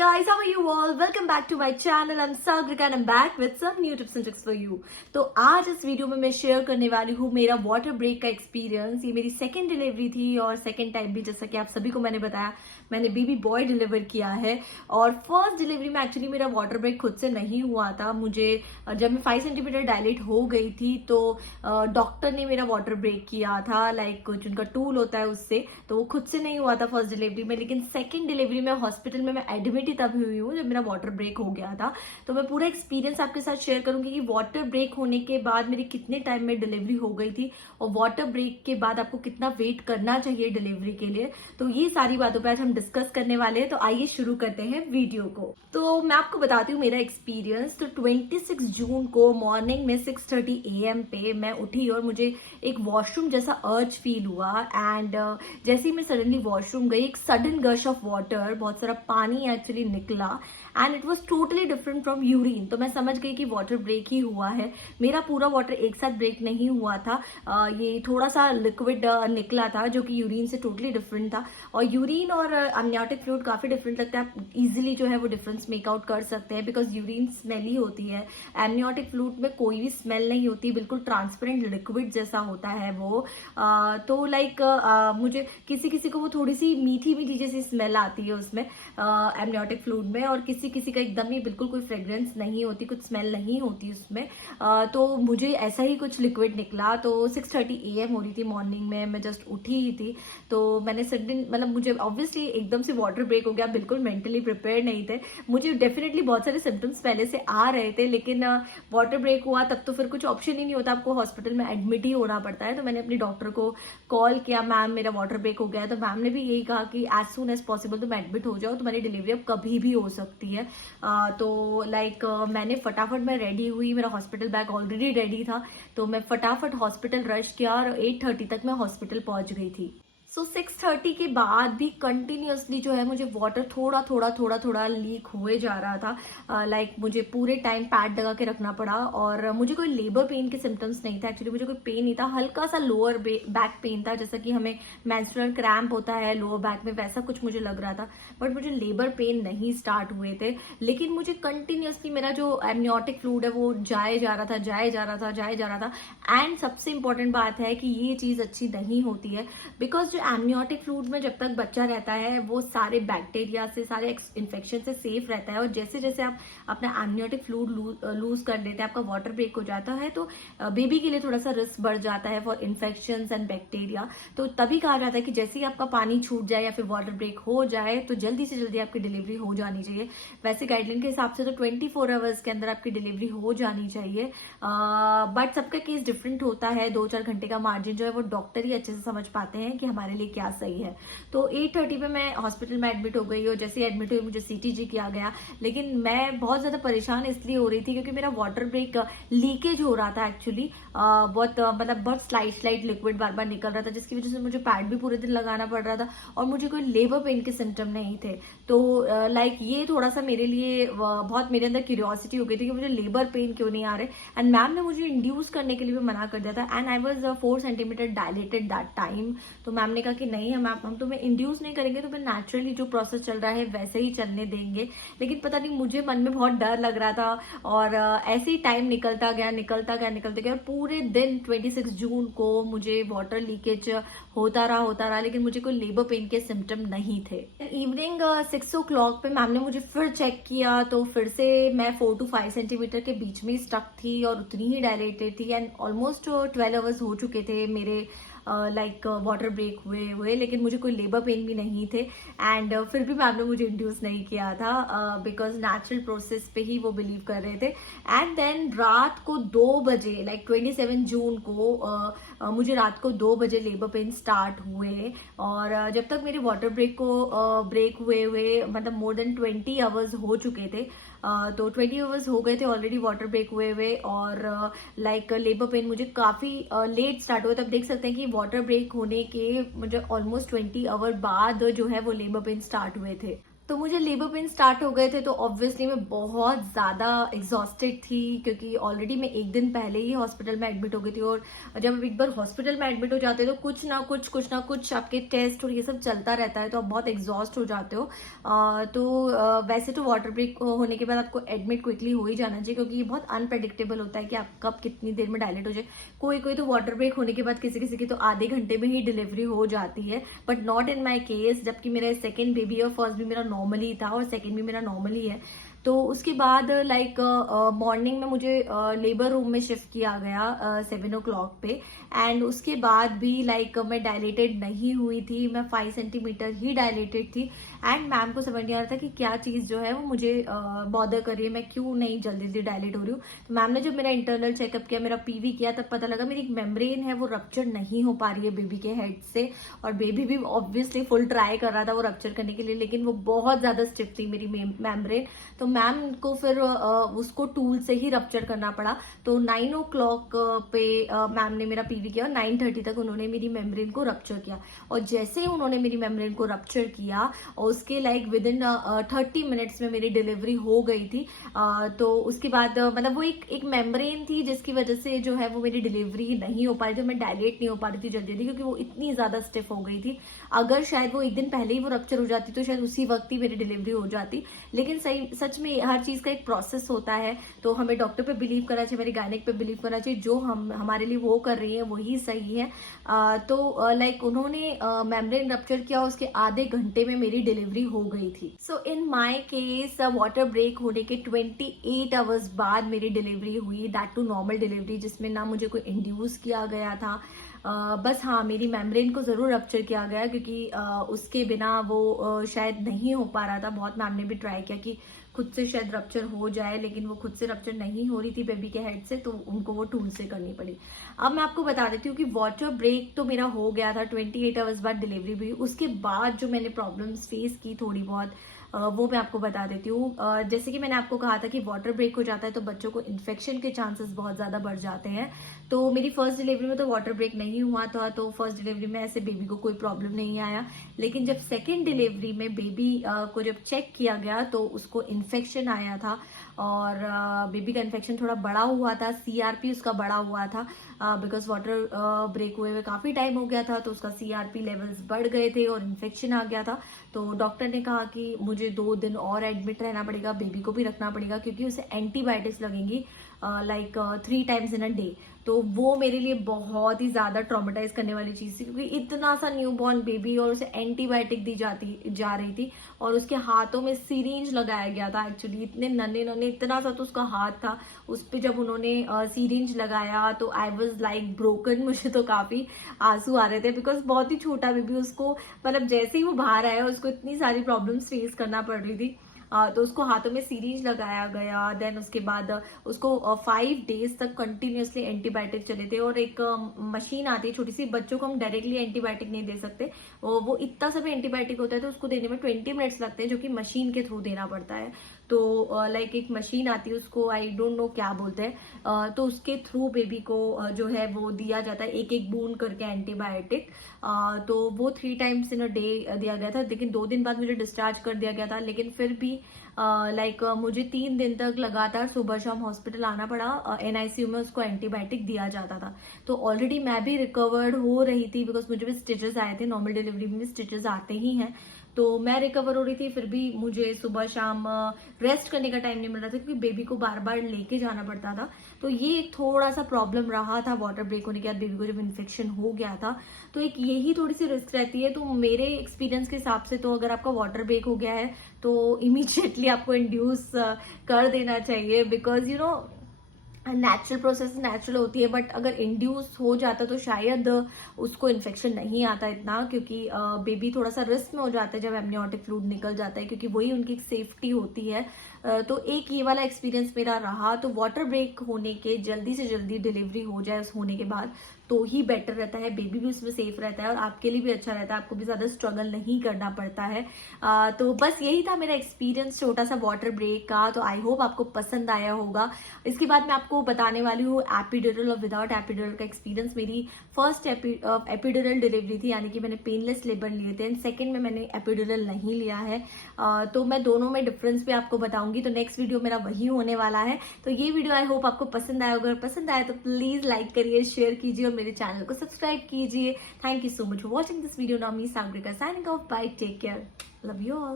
guys, how are you all? Welcome back to my channel. I'm Sagrika and I'm back with some new tips and tricks for you. तो आज इस video में मैं share करने वाली हूँ मेरा वाटर ब्रेक का एक्सपीरियंस। ये मेरी सेकंड डिलीवरी थी और सेकंड टाइम भी, जैसा कि आप सभी को मैंने बताया, मैंने बेबी बॉय डिलीवर किया है। और फर्स्ट डिलीवरी में एक्चुअली मेरा वाटर ब्रेक खुद से नहीं हुआ था। मुझे जब मैं 5 सेंटीमीटर डायलेट हो गई थी तो डॉक्टर ने मेरा वाटर ब्रेक किया था, लाइक कुछ उनका टूल होता है उससे, तो वो खुद से नहीं हुआ था फर्स्ट डिलीवरी में। लेकिन सेकेंड डिलीवरी में हॉस्पिटल में मैं एडमिट ही तब हुई हूँ जब मेरा वाटर ब्रेक हो गया था। तो मैं पूरा एक्सपीरियंस आपके साथ शेयर करूंगी कि वाटर ब्रेक होने के बाद मेरी कितने टाइम में डिलीवरी हो गई थी और वाटर ब्रेक के बाद आपको कितना वेट करना चाहिए डिलीवरी के लिए। तो ये सारी बातों पर आज हम डिस्कस करने वाले हैं। तो आइए शुरू करते हैं वीडियो को। तो मैं आपको बताती हूँ मेरा एक्सपीरियंस। तो 26 जून को मॉर्निंग में 6:30 AM पे मैं उठी और मुझे एक वॉशरूम जैसा अर्ज फील हुआ। एंड जैसे ही मैं सडनली वॉशरूम गई, एक सडन गश ऑफ वाटर, बहुत सारा पानी एक्चुअली निकला and it was totally different from urine. तो मैं समझ गई कि वाटर ब्रेक ही हुआ है। मेरा पूरा वाटर एक साथ ब्रेक नहीं हुआ था, ये थोड़ा सा लिक्विड निकला था जो कि यूरिन से टोटली डिफरेंट था। और यूरिन और अमनियोटिक फ्लूइड काफी डिफरेंट लगता है। आप इजिली जो है वो डिफरेंस मेकआउट कर सकते हैं बिकॉज यूरिन स्मेली होती है, एमनियोटिक फ्लूइड में कोई भी स्मेल नहीं होती, बिल्कुल ट्रांसपेरेंट लिक्विड जैसा होता है वो। तो लाइक मुझे किसी किसी को वो थोड़ी सी मीठी मीठी जैसी स्मेल आती है उसमें एमनियोटिक फ्लूइड में, और किसी किसी का एकदम ही बिल्कुल कोई फ्रेग्रेंस नहीं होती, कुछ स्मेल नहीं होती उसमें। तो मुझे ऐसा ही कुछ लिक्विड निकला। तो 6:30 AM हो रही थी मॉर्निंग में, मैं जस्ट उठी ही थी। तो मैंने सडन, मतलब मुझे ऑब्वियसली एकदम से वाटर ब्रेक हो गया, बिल्कुल मेंटली प्रिपेयर नहीं थे। मुझे डेफिनेटली बहुत सारे सिम्टम्स पहले से आ रहे थे, लेकिन वाटर ब्रेक हुआ तब तो फिर कुछ ऑप्शन ही नहीं होता, आपको हॉस्पिटल में एडमिट ही होना पड़ता है। तो मैंने अपनी डॉक्टर को कॉल किया, मैम मेरा वाटर ब्रेक हो गया है। तो मैम ने भी यही कहा कि एज सून एज पॉसिबल तुम एडमिट हो जाओ, तुम्हारी डिलीवरी अब कभी भी हो सकती है। तो लाइक मैंने फटाफट, मैं रेडी हुई, मेरा हॉस्पिटल बैग ऑलरेडी रेडी था, तो मैं फटाफट हॉस्पिटल रश किया और 8:30 तक मैं हॉस्पिटल पहुंच गई थी। 6:30 के बाद भी कंटिन्यूअसली जो है मुझे वाटर थोड़ा लीक हुए जा रहा था। लाइक मुझे पूरे टाइम पैड लगा के रखना पड़ा। और मुझे कोई लेबर पेन के सिम्टम्स नहीं था, एक्चुअली मुझे कोई पेन नहीं था, हल्का सा लोअर बैक पेन था, जैसा कि हमें मेंस्ट्रुअल क्रैम्प होता है लोअर बैक में, वैसा कुछ मुझे लग रहा था। बट मुझे लेबर पेन नहीं स्टार्ट हुए थे, लेकिन मुझे कंटिन्यूअसली मेरा जो एमनियोटिक फ्लूइड है वो जाए जा रहा था। एंड सबसे इंपॉर्टेंट बात है कि ये चीज अच्छी नहीं होती है बिकॉज एमनियोटिक फ्लूइड में जब तक बच्चा रहता है वो सारे बैक्टीरिया से, सारे इन्फेक्शन से सेफ रहता है। और जैसे जैसे आप अपना एमनियोटिक फ्लूइड लूज कर देते हैं, आपका वाटर ब्रेक हो जाता है, तो बेबी के लिए थोड़ा सा रिस्क बढ़ जाता है फॉर इन्फेक्शन एंड बैक्टीरिया। तो तभी कहा जाता है कि जैसे ही आपका पानी छूट जाए या फिर वाटर ब्रेक हो जाए तो जल्दी से जल्दी आपकी डिलीवरी हो जानी चाहिए। वैसे गाइडलाइन के हिसाब से तो 24 आवर्स के अंदर आपकी डिलीवरी हो जानी चाहिए। बट सबका केस डिफरेंट होता है, 2-4 घंटे का मार्जिन जो है वो डॉक्टर ही अच्छे से समझ पाते हैं कि हमारे लिए क्या सही है। तो 8:30 पे मैं हॉस्पिटल में एडमिट हो गई और जैसे एडमिट हुई मुझे CTG किया गया। लेकिन मैं बहुत ज्यादा परेशान इसलिए हो रही थी क्योंकि मेरा वाटर ब्रेक लीकेज हो रहा था एक्चुअली। बहुत स्लाइड लिक्विड बार बार निकल रहा था, जिसकी वजह से मुझे पैड भी पूरे दिन लगाना पड़ रहा था और मुझे कोई लेबर पेन के सिम्टम नहीं थे। तो लाइक ये थोड़ा सा मेरे लिए बहुत मेरे अंदर क्यूरियोसिटी हो गई थी कि मुझे लेबर पेन क्यों नहीं आ रहे। एंड मैम ने मुझे इंड्यूस करने के लिए भी मना कर दिया था। And I was 4 centimetre dilated that time. तो मैम ने कहा कि नहीं, हम तुम्हें इंड्यूस नहीं करेंगे, तुम्हें नेचुरली जो प्रोसेस चल रहा है वैसे ही चलने देंगे। लेकिन पता नहीं, मुझे मन में बहुत डर लग रहा था और ऐसे ही टाइम निकलता गया और पूरे दिन 26 जून को मुझे वाटर लीकेज होता रहा, लेकिन मुझे कोई लेबर पेन के सिम्टम नहीं थे। इवनिंग 6 o'clock पे मैम ने मुझे फिर चेक किया, तो फिर से मैं 4 to 5 सेंटीमीटर के बीच में स्टक थी और उतनी ही डायलेटेड थी। एंड ऑलमोस्ट 12 आवर्स हो चुके थे मेरे वाटर ब्रेक हुए, लेकिन मुझे कोई लेबर पेन भी नहीं थे। एंड फिर भी मैम ने मुझे इंड्यूस नहीं किया था बिकॉज नेचुरल प्रोसेस पे ही वो बिलीव कर रहे थे। एंड देन रात को 2 बजे, लाइक 27 जून को मुझे रात को 2 बजे लेबर पेन स्टार्ट हुए। और जब तक मेरे वाटर ब्रेक हुए मतलब मोर देन 20 आवर्स हो चुके थे। तो 20 आवर्स हो गए थे ऑलरेडी वाटर ब्रेक हुए और लाइक लेबर पेन मुझे काफी लेट स्टार्ट हुआ। तब देख सकते हैं कि वाटर ब्रेक होने के मुझे ऑलमोस्ट 20 आवर बाद जो है वो लेबर पेन स्टार्ट हुए थे। तो मुझे लेबर पेन स्टार्ट हो गए थे तो ऑब्वियसली मैं बहुत ज़्यादा एग्जॉस्टेड थी, क्योंकि ऑलरेडी मैं एक दिन पहले ही हॉस्पिटल में एडमिट हो गई थी। और जब आप एक बार हॉस्पिटल में एडमिट हो जाते हो तो कुछ ना कुछ आपके टेस्ट और ये सब चलता रहता है, तो आप बहुत एग्जॉस्ट हो जाते हो। वैसे तो वाटर ब्रेक होने के बाद आपको एडमिट क्विकली हो ही जाना चाहिए, क्योंकि ये बहुत अनप्रेडिक्टेबल होता है कि आप कब कितनी देर में डायलेट हो जाए। कोई कोई तो वाटर ब्रेक होने के बाद किसी किसी की तो आधे घंटे में ही डिलीवरी हो जाती है, but not in my case. जबकि मेरा सेकेंड बेबी है और फर्स्ट भी मेरा नॉर्मली था और सेकंड भी मेरा नॉर्मली है। तो उसके बाद लाइक मॉर्निंग में मुझे लेबर रूम में शिफ्ट किया गया 7 o'clock पे। एंड उसके बाद भी लाइक मैं डायलेटेड नहीं हुई थी, मैं 5 सेंटीमीटर ही डायलेटेड थी। एंड मैम को समझ नहीं आ रहा था कि क्या चीज़ जो है वो मुझे बॉदर कर रही है, मैं क्यों नहीं जल्दी जल्दी डायलेट हो रही हूँ। तो मैम ने जब मेरा इंटरनल चेकअप किया, मेरा पीवी किया, तब पता लगा मेरी मेम्ब्रेन है वो रप्चर नहीं हो पा रही है बेबी के हेड से। और बेबी भी ऑब्वियसली फुल ट्राई कर रहा था वो रप्चर करने के लिए, लेकिन वो बहुत ज़्यादा स्टिफ थी मेरी मेम्ब्रेन। तो मैम को फिर उसको टूल से ही रप्चर करना पड़ा। तो 9 o'clock पे मैम ने मेरा पीवी किया और 9:30 तक उन्होंने मेरी मेम्ब्रेन को रप्चर किया। और जैसे ही उन्होंने मेरी मेम्ब्रेन को रप्चर किया और उसके लाइक विद इन 30 मिनट्स में मेरी डिलीवरी हो गई थी। तो उसके बाद मतलब वो एक मेम्ब्रेन थी जिसकी वजह से जो है वो मेरी डिलीवरी नहीं हो पा रही थी, मैं डायलेट नहीं हो पा रही थी जल्दी जल्दी, क्योंकि वो इतनी ज़्यादा स्टिफ हो गई थी। अगर शायद वो एक दिन पहले ही वो रप्चर हो जाती तो शायद उसी वक्त ही मेरी डिलीवरी हो जाती। लेकिन सही सच में हर चीज़ का एक प्रोसेस होता है, तो हमें डॉक्टर पे बिलीव करना चाहिए, मेरे गायनेक पे बिलीव करना चाहिए। जो हम हमारे लिए वो कर रही है वही सही है। तो लाइक उन्होंने मेम्ब्रेन रप्चर किया, उसके आधे घंटे में मेरी डिलीवरी हो गई थी। सो इन माई केस वाटर ब्रेक होने के 28 आवर्स बाद मेरी डिलीवरी हुई, दैट टू नॉर्मल डिलीवरी, जिसमें ना मुझे कोई इंड्यूस किया गया था। बस हाँ, मेरी मेम्ब्रेन को ज़रूर रप्चर किया गया, क्योंकि उसके बिना वो शायद नहीं हो पा रहा था। बहुत मैम ने भी ट्राई किया कि खुद से शायद रप्चर हो जाए, लेकिन वो खुद से रप्चर नहीं हो रही थी बेबी के हेड से, तो उनको वो टूल से करनी पड़ी। अब मैं आपको बता देती हूँ कि वाटर ब्रेक तो मेरा हो गया था, 28 आवर्स बाद डिलीवरी भी। उसके बाद जो मैंने प्रॉब्लम्स फेस की थोड़ी बहुत, वो मैं आपको बता देती हूँ। जैसे कि मैंने आपको कहा था कि वाटर ब्रेक हो जाता है तो बच्चों को इन्फेक्शन के चांसेस बहुत ज़्यादा बढ़ जाते हैं। तो मेरी फर्स्ट डिलीवरी में तो वाटर ब्रेक नहीं हुआ था, तो फर्स्ट डिलीवरी में ऐसे बेबी को कोई प्रॉब्लम नहीं आया। लेकिन जब सेकेंड डिलीवरी में बेबी को जब चेक किया गया तो उसको इन्फेक्शन आया था, और बेबी का इन्फेक्शन थोड़ा बड़ा हुआ था, CRP उसका बड़ा हुआ था, बिकॉज वाटर ब्रेक हुए हुए काफ़ी टाइम हो गया था, तो उसका CRP लेवल्स बढ़ गए थे और इन्फेक्शन आ गया था। तो डॉक्टर ने कहा कि मुझे 2 दिन और एडमिट रहना पड़ेगा, बेबी को भी रखना पड़ेगा, क्योंकि उसे एंटीबायोटिक्स लगेंगी like 3 times in a day। तो वो मेरे लिए बहुत ही ज़्यादा ट्रॉमेटाइज करने वाली चीज़ थी, क्योंकि इतना सा न्यूबॉर्न बेबी और उसे एंटीबायोटिक दी जा रही थी, और उसके हाथों में सीरिंज लगाया गया था। एक्चुअली इतने नन्हे नन्हे, इतना सा तो उसका हाथ था, उस पर जब उन्होंने सीरिंज लगाया तो आई वॉज लाइक ब्रोकन। मुझे तो काफ़ी आंसू आ रहे थे, बिकॉज बहुत ही छोटा बेबी, उसको मतलब जैसे ही वो बाहर आया उसको इतनी सारी प्रॉब्लम्स फेस करना पड़ रही थी। तो उसको हाथों में सीरीज लगाया गया। देन उसके बाद उसको 5 days तक कंटिन्यूसली एंटीबायोटिक चले थे, और एक मशीन आती है छोटी सी, बच्चों को हम डायरेक्टली एंटीबायोटिक नहीं दे सकते, वो इतना सा भी एंटीबायोटिक होता है तो उसको देने में 20 मिनट्स लगते हैं, जो कि मशीन के थ्रू देना पड़ता है। तो लाइक एक मशीन आती है, उसको आई डोंट नो क्या बोलते हैं, तो उसके थ्रू बेबी को जो है वो दिया जाता है, एक एक बूंद करके एंटीबायोटिक। तो वो 3 times in a day दिया गया था। लेकिन 2 दिन बाद मुझे डिस्चार्ज कर दिया गया था, लेकिन फिर भी लाइक मुझे 3 दिन तक लगातार सुबह शाम हॉस्पिटल आना पड़ा। NICU में उसको एंटीबायोटिक दिया जाता था। तो ऑलरेडी मैं भी रिकवर्ड हो रही थी, बिकॉज मुझे भी स्टिचेस आए थे, नॉर्मल डिलीवरी में स्टिचेस आते ही हैं, तो मैं रिकवर हो रही थी। फिर भी मुझे सुबह शाम रेस्ट करने का टाइम नहीं मिल रहा था, क्योंकि बेबी को बार बार लेके जाना पड़ता था। तो ये एक थोड़ा सा प्रॉब्लम रहा था वाटर ब्रेक होने के बाद, बेबी को जब इन्फेक्शन हो गया था। तो एक यही थोड़ी सी रिस्क रहती है। तो मेरे एक्सपीरियंस के हिसाब से तो अगर आपका वाटर ब्रेक हो गया है तो इमीडिएटली आपको इंड्यूस कर देना चाहिए, because you know natural process natural होती है, बट अगर इंड्यूस हो जाता तो शायद उसको इन्फेक्शन नहीं आता इतना, क्योंकि बेबी थोड़ा सा रिस्क में हो जाता है जब एमनियोटिक फ्लूइड निकल जाता है, क्योंकि वही उनकी सेफ्टी होती है। तो एक ये वाला एक्सपीरियंस मेरा रहा। तो वाटर ब्रेक होने के जल्दी से जल्दी डिलीवरी हो जाए उस होने के बाद तो ही बेटर रहता है, बेबी भी उसमें सेफ रहता है और आपके लिए भी अच्छा रहता है, आपको भी ज़्यादा स्ट्रगल नहीं करना पड़ता है। तो बस यही था मेरा एक्सपीरियंस छोटा सा वाटर ब्रेक का। तो आई होप आपको पसंद आया होगा। इसके बाद मैं आपको बताने वाली हूँ एपिड्यूरल और विदाउट एपिड्यूरल का एक्सपीरियंस। मेरी फर्स्ट एपिड्यूरल डिलीवरी थी, यानी कि मैंने पेनलेस लेबर लिए थे, एंड सेकेंड में मैंने एपिड्यूरल नहीं लिया है। तो मैं दोनों में डिफरेंस भी आपको बताऊंगी। तो नेक्स्ट वीडियो मेरा वही होने वाला है। तो ये वीडियो आई होप आपको पसंद आया। अगर पसंद आया तो प्लीज लाइक करिए, शेयर कीजिए और मेरे चैनल को सब्सक्राइब कीजिए। Thank you so much for watching this video. Now me Sagarika signing off, bye, take care, love you all.